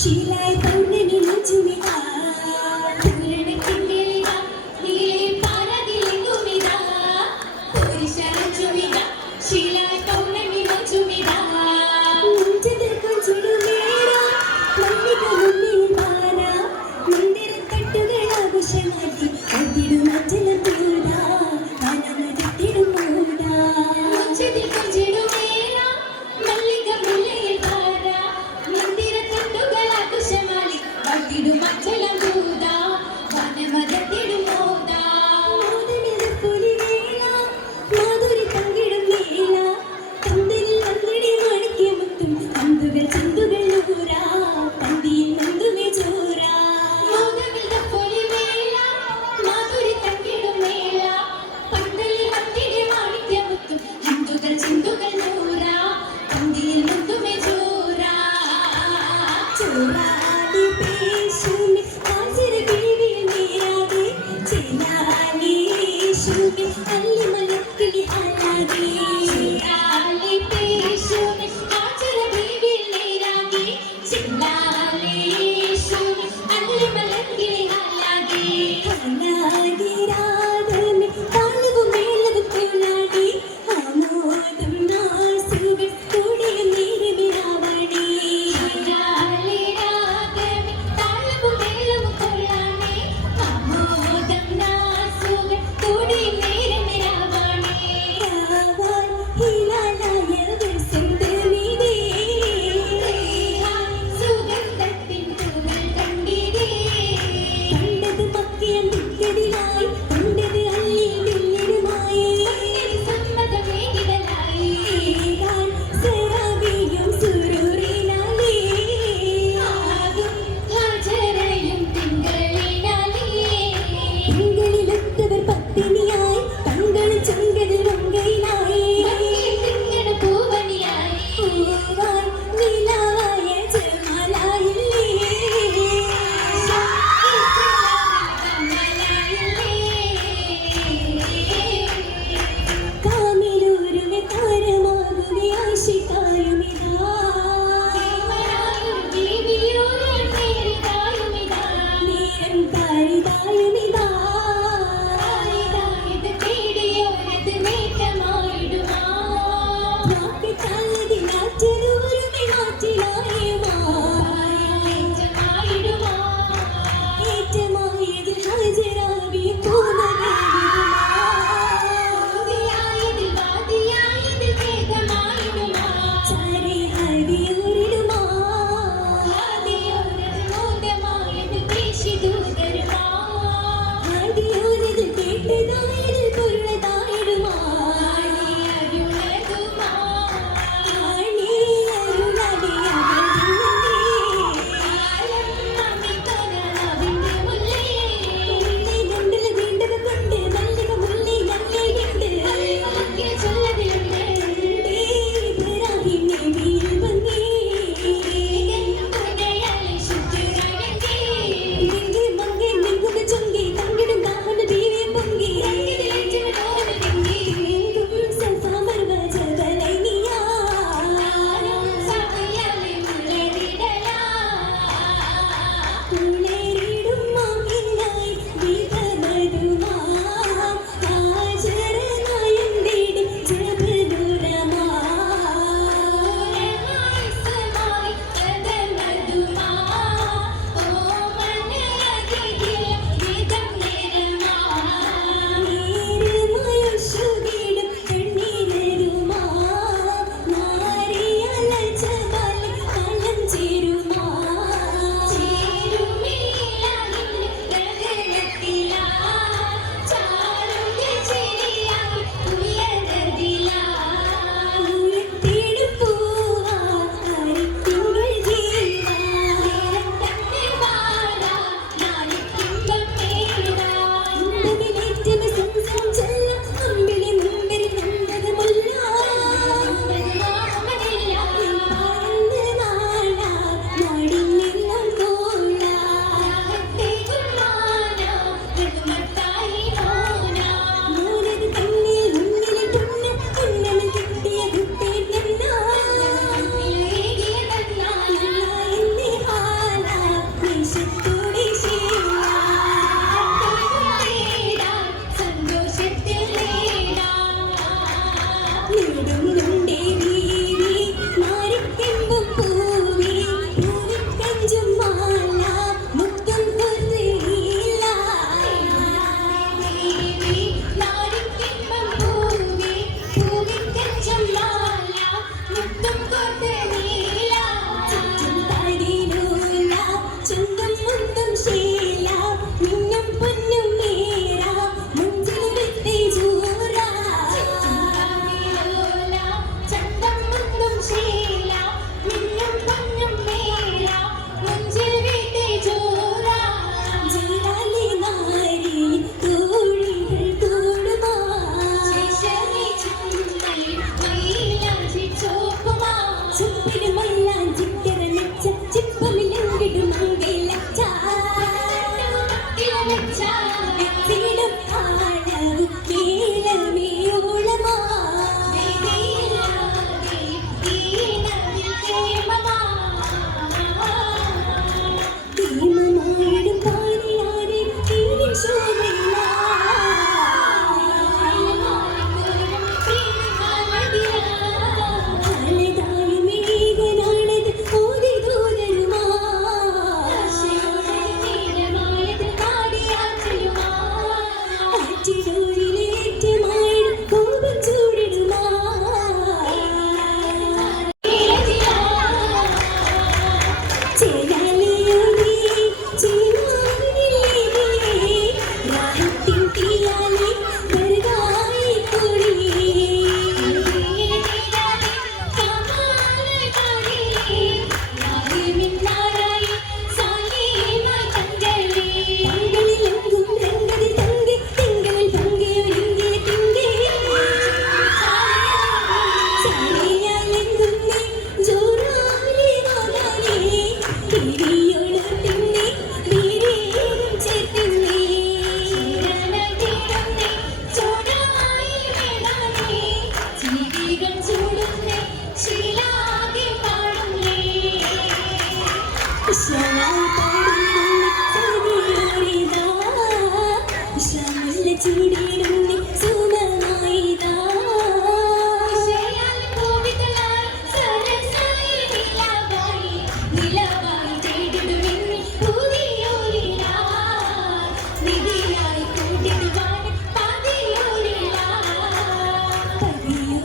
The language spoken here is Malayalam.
ശീലായി You.